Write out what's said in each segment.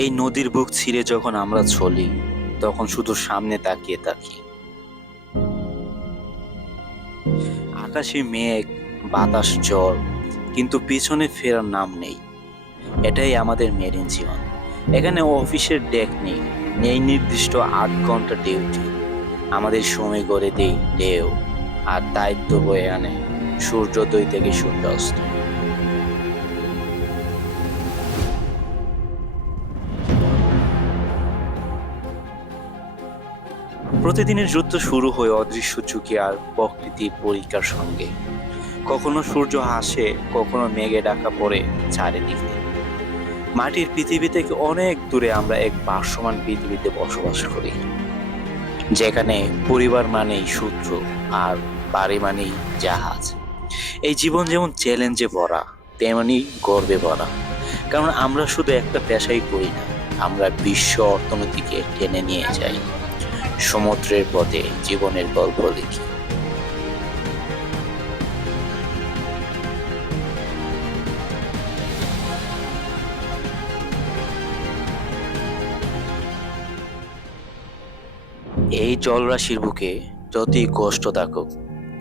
এই নদীর বুক ছিঁড়ে যখন আমরা চলি, তখন শুধু সামনে তাকিয়ে থাকি। আকাশে মেঘ, বাতাস, ঝড়, কিন্তু পিছনে ফেরার নাম নেই। এটাই আমাদের মেরিন জীবন। এখানে অফিসের ডেক নেই, নেই নির্দিষ্ট ৮ ঘন্টা ডিউটি। আমাদের সময় গড়ে দেই ঢেউ, আর দায়িত্ব বয়ে আনে সূর্যোদয় থেকে সূর্যাস্ত। প্রতিদিনের যুদ্ধ শুরু হয় অদৃশ্য ঝুঁকি আর প্রকৃতির পরীক্ষার সঙ্গে। কখনো সূর্য হাসে, কখনো মেঘে ঢাকা পড়ে চারিদিকে। মাটির পৃথিবী থেকে অনেক দূরে আমরা এক ভাসমান পৃথিবীতে বসবাস করি, যেখানে পরিবার মানেই সূত্র আর বাড়ি মানেই জাহাজ। এই জীবন যেমন চ্যালেঞ্জে ভরা, তেমনি গর্বে ভরা। কারণ আমরা শুধু একটা পেশাই করি না, আমরা বিশ্ব অর্থনীতিকে টেনে নিয়ে যাই, সমুদ্রের পথে জীবনের গল্প লিখি। এই জলরাশির বুকে যতই কষ্ট থাকুক,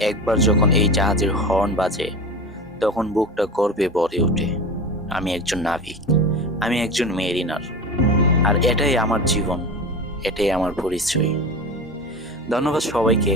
একবার যখন এই জাহাজের হর্ন বাজে, তখন বুকটা গর্বে ভরে ওঠে। আমি একজন নাবিক, আমি একজন মেরিনার, আর এটাই আমার জীবন, এটাই আমার পরিচয়। ধন্যবাদ সবাইকে